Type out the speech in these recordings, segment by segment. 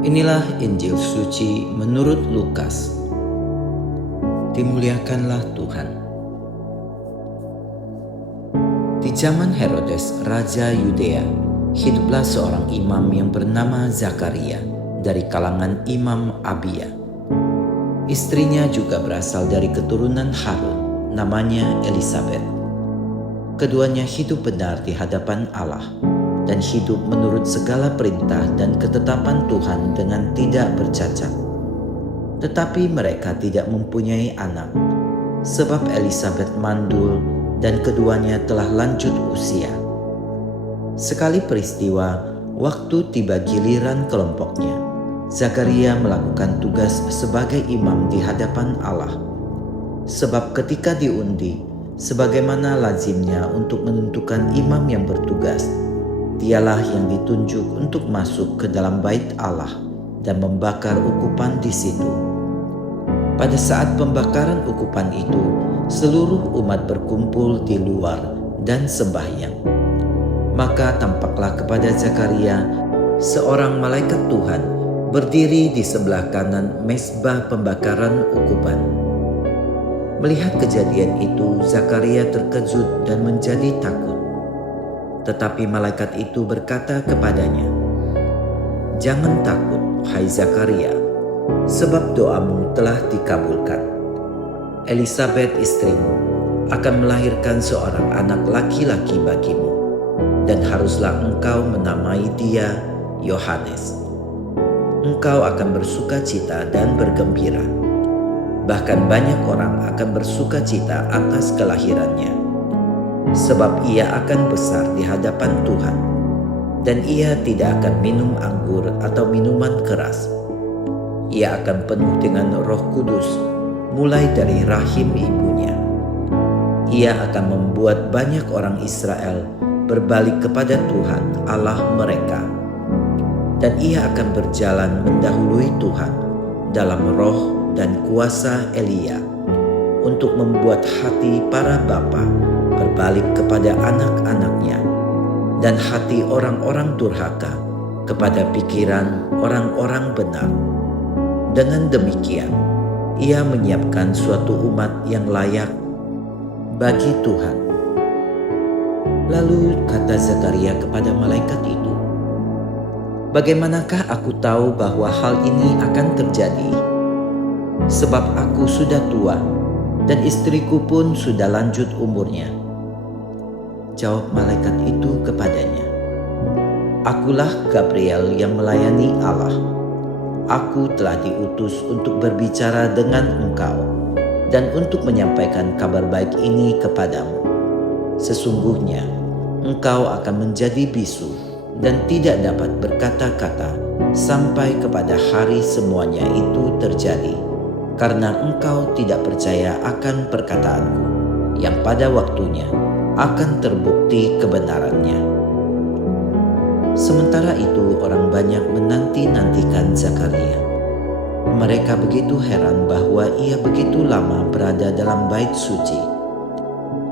Inilah Injil suci menurut Lukas. Dimuliakanlah Tuhan. Di zaman Herodes, Raja Yudea, hiduplah seorang imam yang bernama Zakaria dari kalangan Imam Abia. Istrinya juga berasal dari keturunan Harun, namanya Elisabet. Keduanya hidup benar di hadapan Allah dan hidup menurut segala perintah dan ketetapan Tuhan dengan tidak bercacat. Tetapi mereka tidak mempunyai anak, sebab Elisabet mandul dan keduanya telah lanjut usia. Sekali peristiwa, waktu tiba giliran kelompoknya, Zakaria melakukan tugas sebagai imam di hadapan Allah. Sebab ketika diundi, sebagaimana lazimnya untuk menentukan imam yang bertugas, dialah yang ditunjuk untuk masuk ke dalam bait Allah dan membakar ukupan di situ. Pada saat pembakaran ukupan itu, seluruh umat berkumpul di luar dan sembahyang. Maka tampaklah kepada Zakaria seorang malaikat Tuhan berdiri di sebelah kanan mezbah pembakaran ukupan. Melihat kejadian itu, Zakaria terkejut dan menjadi takut. Tetapi malaikat itu berkata kepadanya, "Jangan takut, hai Zakaria, sebab doamu telah dikabulkan. Elisabet istrimu akan melahirkan seorang anak laki-laki bagimu, dan haruslah engkau menamai dia Yohanes. Engkau akan bersukacita dan bergembira. Bahkan banyak orang akan bersukacita atas kelahirannya, sebab ia akan besar di hadapan Tuhan, dan ia tidak akan minum anggur atau minuman keras. Ia akan penuh dengan Roh Kudus mulai dari rahim ibunya. Ia akan membuat banyak orang Israel berbalik kepada Tuhan Allah mereka, dan ia akan berjalan mendahului Tuhan dalam roh dan kuasa Elia, untuk membuat hati para bapa berbalik kepada anak-anaknya, dan hati orang-orang durhaka kepada pikiran orang-orang benar. Dengan demikian, ia menyiapkan suatu umat yang layak bagi Tuhan." Lalu kata Zakaria kepada malaikat itu, "Bagaimanakah aku tahu bahwa hal ini akan terjadi? Sebab aku sudah tua dan istriku pun sudah lanjut umurnya." Jawab malaikat itu kepadanya, "Akulah Gabriel yang melayani Allah. Aku telah diutus untuk berbicara dengan engkau dan untuk menyampaikan kabar baik ini kepadamu. Sesungguhnya engkau akan menjadi bisu dan tidak dapat berkata-kata sampai kepada hari semuanya itu terjadi, karena engkau tidak percaya akan perkataanku, yang pada waktunya akan terbukti kebenarannya." Sementara itu orang banyak menanti-nantikan Zakaria. Mereka begitu heran bahwa ia begitu lama berada dalam bait suci.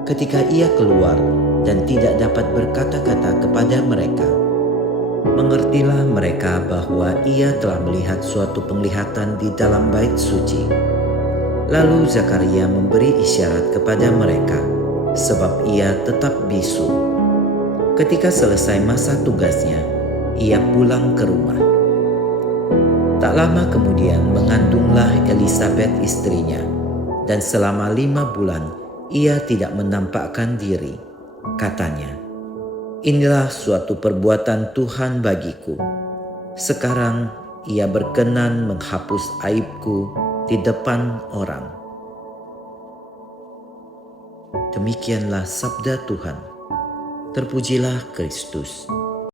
Ketika ia keluar dan tidak dapat berkata-kata kepada mereka, mengertilah mereka bahwa ia telah melihat suatu penglihatan di dalam bait suci. Lalu Zakaria memberi isyarat kepada mereka, sebab ia tetap bisu. Ketika selesai masa tugasnya, ia pulang ke rumah. Tak lama kemudian mengandunglah Elisabet istrinya, dan selama 5 bulan ia tidak menampakkan diri. Katanya, "Inilah suatu perbuatan Tuhan bagiku. Sekarang ia berkenan menghapus aibku di depan orang." Demikianlah sabda Tuhan. Terpujilah Kristus.